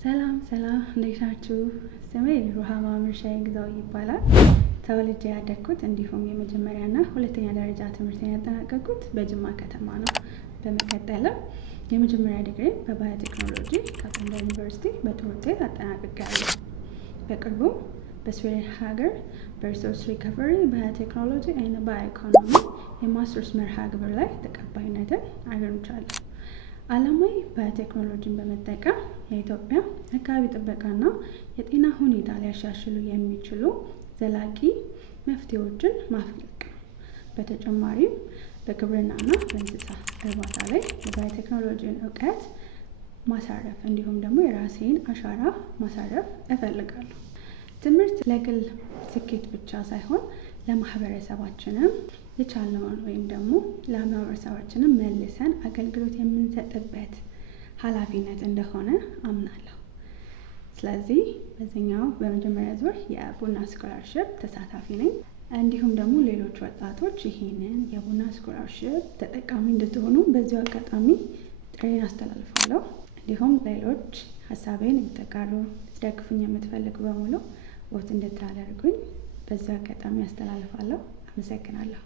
ሰላም እንዴት ናችሁ? ስሜ ሩሃማ ምርሻዬ ግዛው ይባላል። ተወልጄ ያደግኩት እንዲሁም የመጀመሪያና ሁለተኛ ደረጃ ትምህርቴን ያጠናቀቅኩት በጅማ ከተማ ነው። በመቀጠልም የመጀመሪያ ዲግሪ በባዮቴክኖሎጂ ከጎንደር ዩኒቨርሲቲ በጥሩ ውጤት አጠናቅቄያለሁ። በቅርቡ በስዊድን ሀገር በሪሶርስ ሪከቨሪ ባዮቴክኖሎጂ እና ባዮኢኮኖሚ የማስተርስ መርሃ ግብር ላይ ተቀባይነትን አግኝቻለሁ። ዓላማዬ ባዮቴክኖሎጂን በመጠቀም የኢትዮጵያ አካባቢ ጥበቃና የጤና ሁኔታ ሊያሻሽሉ የሚችሉ ዘላቂ መፍትሄዎችን ማፍለቅ ነው። በተጨማሪም በግብርናና በእንስሳት እርባታ ላይ የባዮቴክኖሎጂን እውቀት ማሳረፍ እንዲሁም ደግሞ የራሴን አሻራ ማሳረፍ እፈልጋለሁ። ትምህርት ለግል ስኬት ብቻ ሳይሆን ለማህበረሰባችንም የቻልነውን ወይም ደግሞ ለማህበረሰባችንም መልሰን አገልግሎት የምንሰጥበት ኃላፊነት እንደሆነ አምናለሁ። ስለዚህ በዚህኛው በመጀመሪያ ዙር የቡና ስኮላርሺፕ ተሳታፊ ነኝ። እንዲሁም ደግሞ ሌሎች ወጣቶች ይሄንን የቡና ስኮላርሺፕ ተጠቃሚ እንድትሆኑ በዚሁ አጋጣሚ ጥሬን አስተላልፋለሁ። እንዲሁም ሌሎች ሀሳቤን የምትጋሩ ልትደግፉኝ የምትፈልጉ በሙሉ ቦት እንድታደርጉኝ በዚሁ አጋጣሚ አስተላልፋለሁ። አመሰግናለሁ።